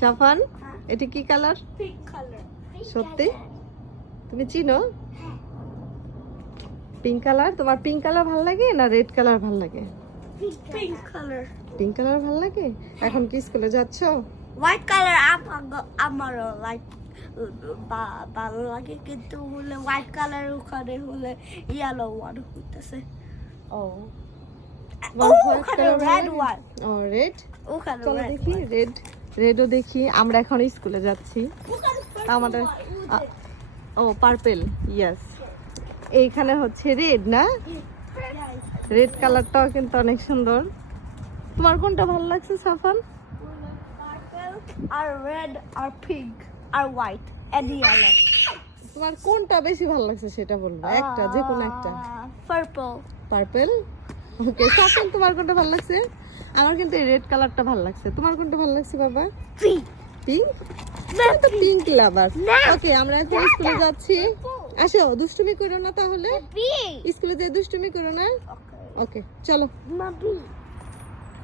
সাফান, এটা কি colour? Pink color. সত্যি তুমি চিনো পিঙ্ক কালার? তোমার পিঙ্ক কালার ভালো লাগে না রেড কালার ভালো লাগে? Pink color. পিঙ্ক কালার ভালো লাগে। এখন কি স্কুলে যাচ্ছ? White color আমারও like ভালো লাগে কিন্তু হলে white color ওখানে হলে yellow one হইতেছে। ও ওখানে red one. ও রেড। ওখানে চলো red দেখি one. রেডও দেখি। আমরা এখন স্কুলে যাচ্ছি। ওখানে আমাদের ও পার্পল, ইয়েস। এইখানে হচ্ছে রেড না? রেড কালারটাও কিন্তু অনেক সুন্দর। তোমার কোনটা ভালো লাগছে Safan? purple R red R pink R white and yellow. তোমার কোনটা বেশি ভালো লাগছে সেটা বলবো, একটা যে কোনো একটা। Purple. পার্পল। ওকে সাফান, তোমার কোনটা ভালো লাগছে? আমার কিন্তু এই রেড কালারটা ভালো লাগছে। তোমার কোনটা ভালো লাগছে বাবা? Pink. পিঙ্ক? তুমি তো পিঙ্ক লাভার। ওকে আমরা এখন স্কুলে যাচ্ছি। আসো, দুষ্টুমি করো না তাহলে। Pink. স্কুলে যেয়ে দুষ্টুমি করো না। Okay. ওকে চলো। Mommy.